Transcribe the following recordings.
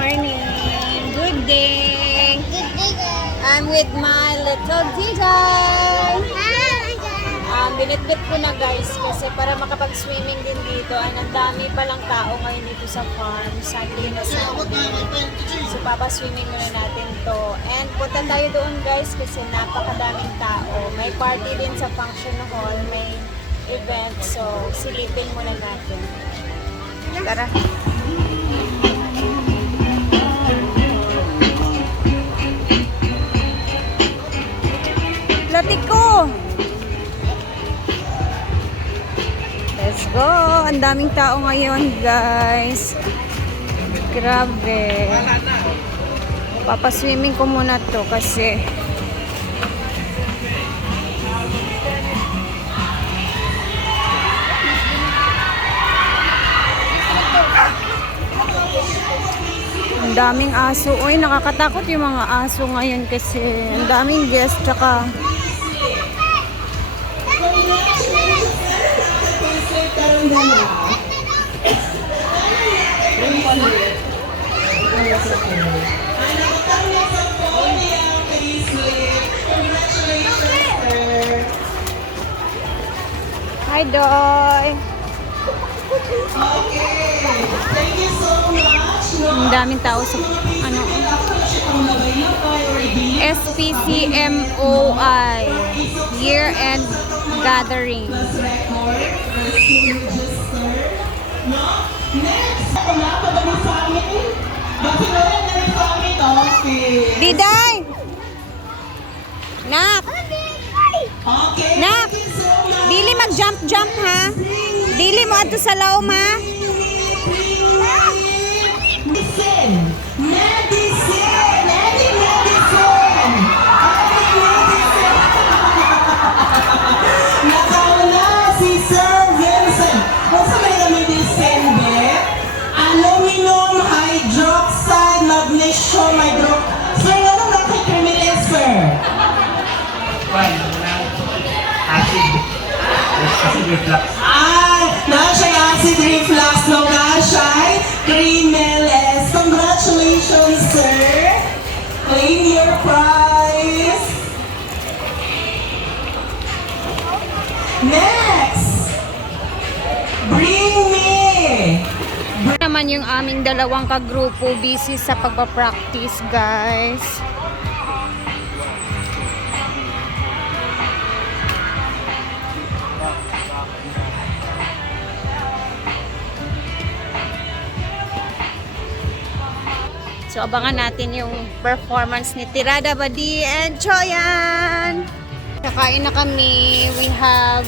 morning. Good day. Good day, guys. I'm with my little DJ. Binitbit ko na guys kasi para makapag-swimming din dito. Ay, ang dami palang tao ngayon dito sa farm. Sunday na Sunday. So, papaswimming muna natin to. And punta tayo doon guys kasi napakadaming tao. May party din sa function hall. May event. So, silipin muna natin. Tara. Latik ko! Let's go! Ang daming tao ngayon, guys. Grabe. Papaswimming ko muna to kasi ang daming aso. Uy, nakakatakot yung mga aso ngayon kasi ang daming guests tsaka Hi, Doy! Thank you so much. Ang daming tao sa ano SPCMOI Year-End Gathering. Next, pagkakadami sa amin. Bakit na rin sa amin? Okay. Diday! Nak! Okay. Nak! Thank you so much. Dili mag-jump-jump ha? Dili mo ato sa laom ha? Medicine! Medicine! Any medicine! Any medicine! Nakauna si Sir Vincent. Kung sa may na medicine, Beth, aluminum hydroxide magnesium hydroxide. Sir, anong nakikriminin, sir? Acid reflux. Nasa'y acid reflux no nasa'y Cremeles. Congratulations, sir. Claim your prize. Next, bring me. Naman yung aming dalawang kagrupo busy sa pagpa-practice, guys. So, abangan natin yung performance ni Tirada Badi and Choyan. Kakain na kami. We have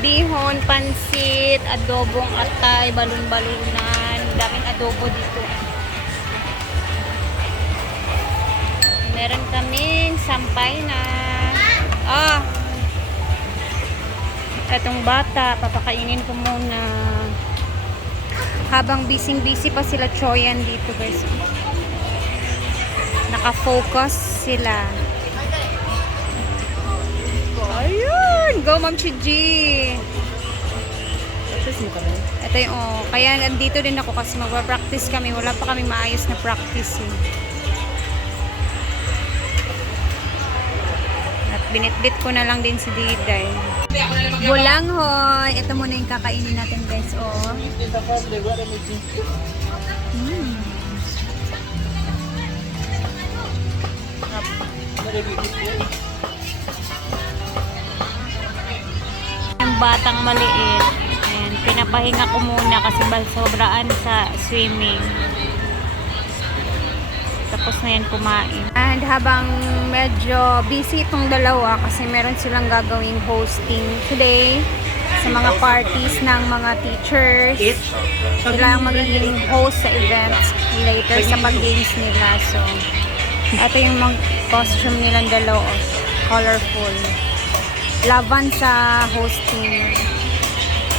bihon, pansit, adobong atay, balon-balunan. Daming adobo dito. Meron kaming sampay na. Itong bata, papakainin ko muna. Habang busy pa sila Choyan dito, guys. Nakafocus sila. Ayun! Go, Ma'am Chiji! Ito yung, kaya nandito din ako kasi magpa-practice kami. Wala pa kami maayos na practice. At binitbit ko na lang din si Diday. Bulanghoy! Ito muna yung kakainin natin, guys. Ang batang maliit. Ayan, pinapahinga ko muna kasi sobraan sa swimming. Tapos na yan kumain. And habang medyo busy itong dalawa kasi meron silang gagawing hosting today sa mga parties ng mga teachers. Sila ang magiging host sa events later sa pag-games nila. So, ito yung mga costume nilang dalawa. Colorful. Laban sa hosting.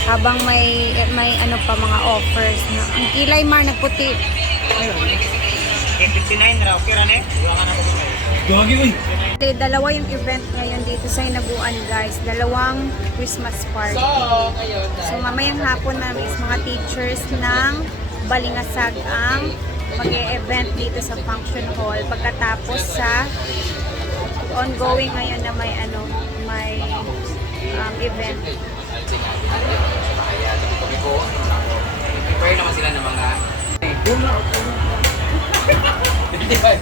Habang may ano pa mga offers. Na. Ang kilay Mar, nagputi. 59 raw, okay rin eh? Wala ka na po kayo. Gagi, uy. Dalawa yung event ngayon dito sa Hinaguan, guys. Dalawang Christmas party. So, mamayang hapon na is mga teachers ng Balingasag ang mag-e-event dito sa function hall pagkatapos sa ongoing ngayon na may event. Prepare naman sila ng mga hindi ba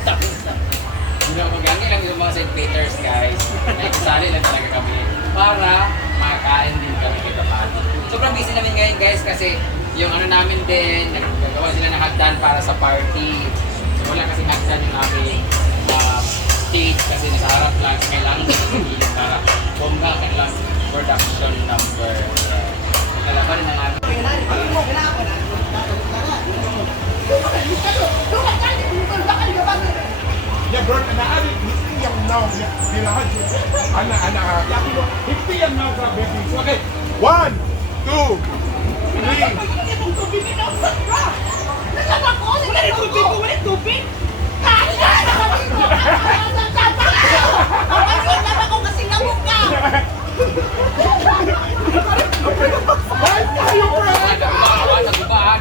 magangi lang yung mga St. Peter's guys. Nagsali lang talaga kami para makakain din kami kita pa. Sobrang busy namin ngayon guys kasi yung namin din, nagagawa sila ng hagdan para sa party. So wala kasi hagdan yung aming stage kasi nasa harap lang. Kailangan din sa gilid para bongga kailang production number. Kalaban ng aming يا برد انا عارف نسيا مناو بلا حاجه انا يعني نسيا مناو بيبي اوكي 1 2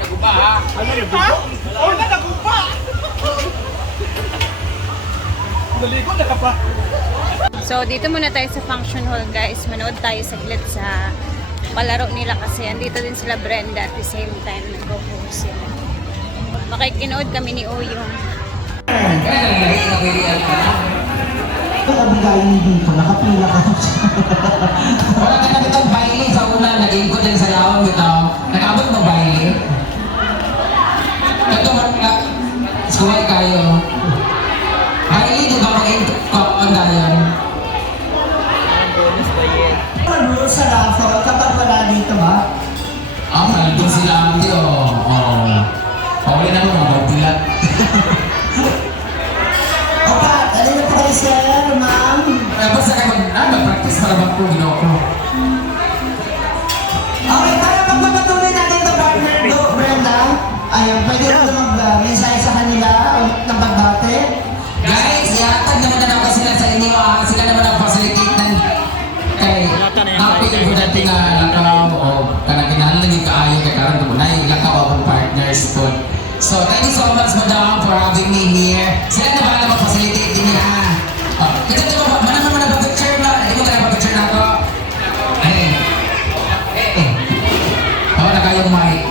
Naguba ha. Ano yung bigo? Oh, nagugpa! Naligo na ka pa. So, dito muna tayo sa function hall, guys. Manood tayo saglit sa palaro nila kasi andito din sila Brenda at the same time nag-host sila. Makikinood kami ni Oyong. Kabigayin dito, nakapila ka. Wala ka na bitong baile sa una, naging ko din sa lawang bitaw. Nakabot mo baile? Ito ba, suway kayo. Baile, di ba mag-in-con tayo? Ano rules sa raffle kapag wala dito ba? Nandun sila, tiyo. Pawali na mo, magpilat. Opat, ano na po kayo sir, ma'am? Basta kayo mag-practice para mag-pro ginoko. Okay, para magpapatuloy natin ito, partner do, Brenda. Ayun, pwede mo na mag-mensahe sa kanila ng pagbate. Guys, yatag naman na lang kasi sa inyo. Sila naman ang facilitate ng kay happy ko natin na lakaw o kanaginahan lang yung kaayo kay karon mo na yung lakaw akong partners po. So, thank you so much, madam, for having me here. Sila na ba na mag-facilitate din nila? Kita ito ba? Manang naman na picture ba? Hindi mo tayo picture na ako. Na kayong mic.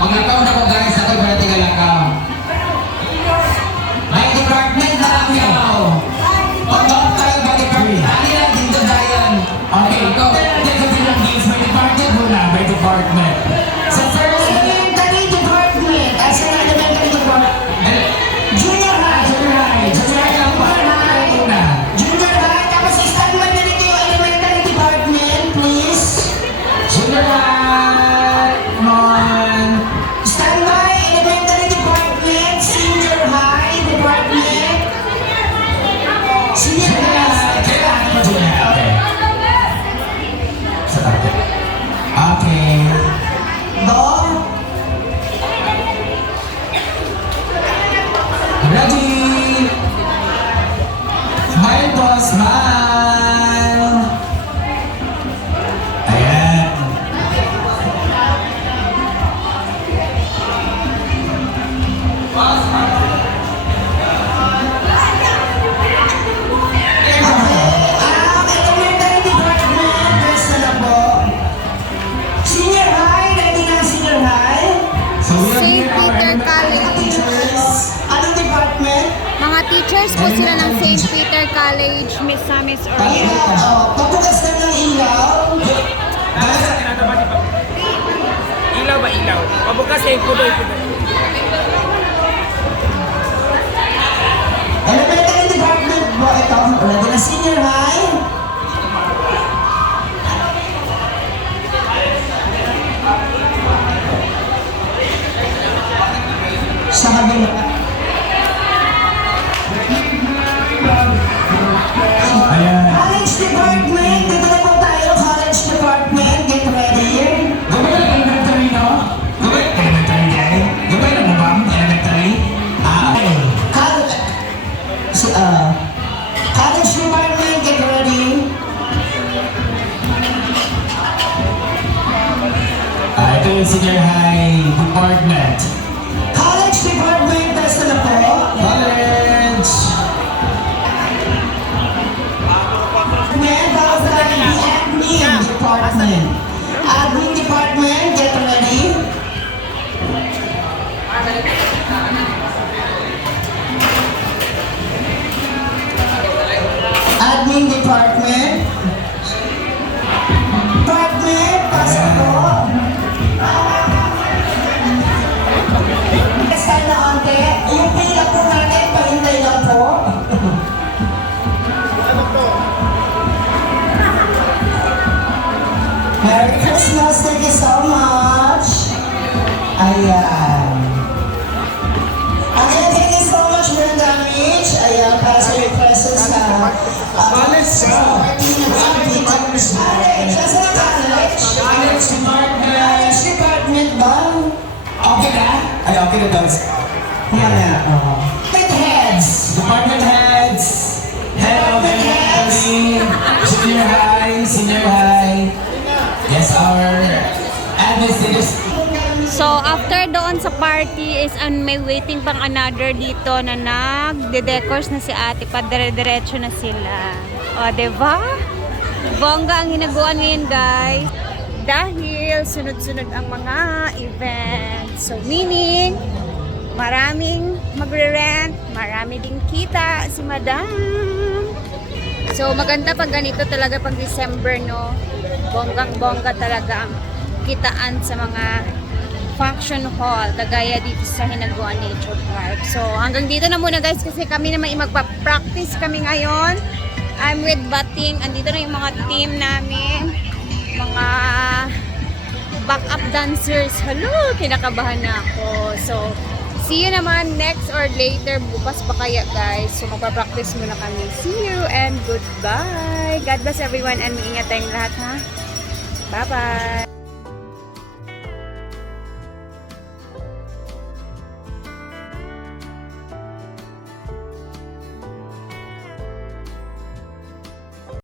Maglakaw na ko guys, ako'y parating ang lakaw. May department na lang yaw. Pag-off tayo ba department? Ano yan, dito dayan. Okay, go. May department muna, may department. So first, Elementary department. As an elementary department. Junior high. Junior high. Tapos standby na dito yung elementary department, please. Junior high, come on. Standby, elementary department, senior high department. Senior high. Okay. Dog. Ready? Smile po, smile! Ayan. Elementary department, best na po. Senior high, ready na senior high. So we are St. here our Peter College. Teachers, anong department? Mga teachers po sila ng St. Peter College, Miss Samis Orion. Papugas na ng ilaw. Ilaw ba ilaw? Pabukas eh, pudoy. Elementary department po ito. Ready na senior high. Sa kabila. Ayan. College department, dito na po tayo. College department, get ready. Gabay lang elementary, no? Gabay elementary, guy. Gabay lang mo, ma'am? Elementary? Okay. College department, get ready. Ito yung senior high department. College College siya. College department ba? Okay na? Ay, okay na daw. Department heads. Head of elementary, senior high. Yes, our administrators. So, after doon sa party is may waiting pang another dito na nagde-decors na si ate. Padire-diretso na sila. O, diba? Bongga ang hinaguan ngayon, guys. Dahil sunod-sunod ang mga events. So, meaning, maraming magre-rent, marami ding kita si madam. So, maganda pag ganito talaga pag December, no? Bonggang-bongga talaga ang kitaan sa mga function hall, kagaya dito sa Hinaguan Nature Park. So, hanggang dito na muna guys kasi kami naman magpa-practice kami ngayon. I'm with Bating. Andito na yung mga team namin. Mga backup dancers. Hello! Kinakabahan na ako. So, see you naman next or later. Bukas pa kaya guys. So, magpa-practice muna kami. See you and goodbye! God bless everyone and mag-ingat tayong lahat ha. Bye-bye!